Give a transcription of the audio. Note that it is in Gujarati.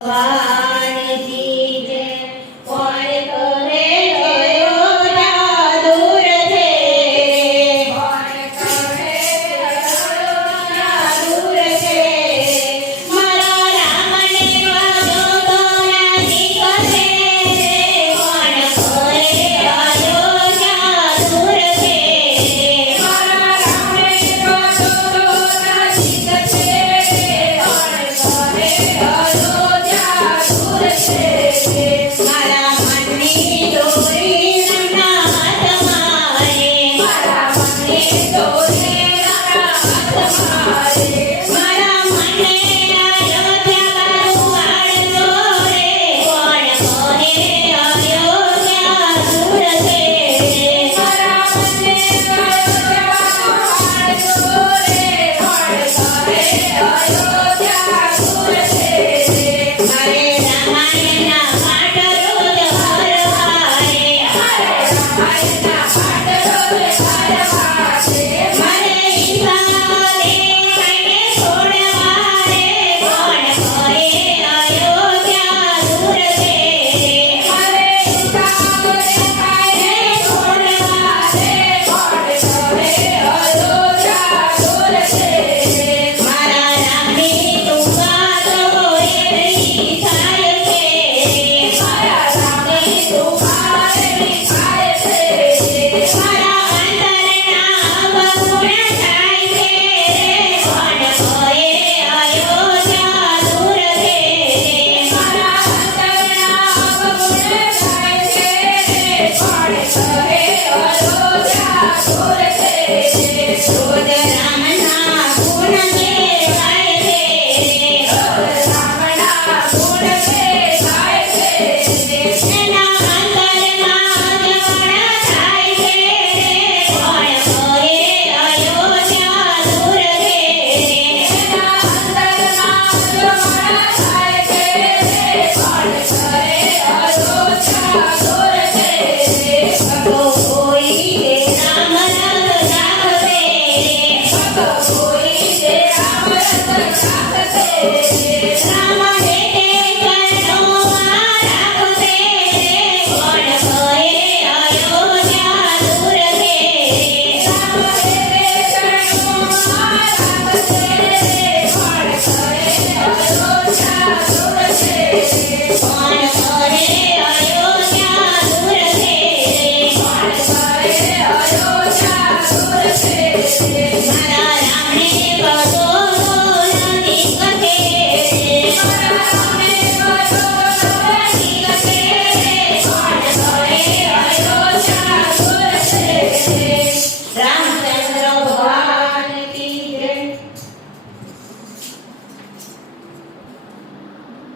ભગવાન કી જય. કોણ કહે અયોધ્યા દૂર છે, કોણ કહે અયોધ્યા દૂર છે. મારા રામને વાજો તો નજીક છે, કોણ કહે અયોધ્યા દૂર છે. મારા રામને વાજો તો નજીક છે, કોણ કહે અયોધ્યા દૂર છે. મારા મનની દોરી રમણા હાથમાં રે, મારા મનની દોરી રમણા હાથમાં રે. મારા મને અયોધ્યા વાળતો રે, કોણ કહે અયોધ્યા દૂર છે. મારા મને અયોધ્યા વાળતો રે, કોણ કહે અયોધ્યા દૂર છે. મારે રામાયણ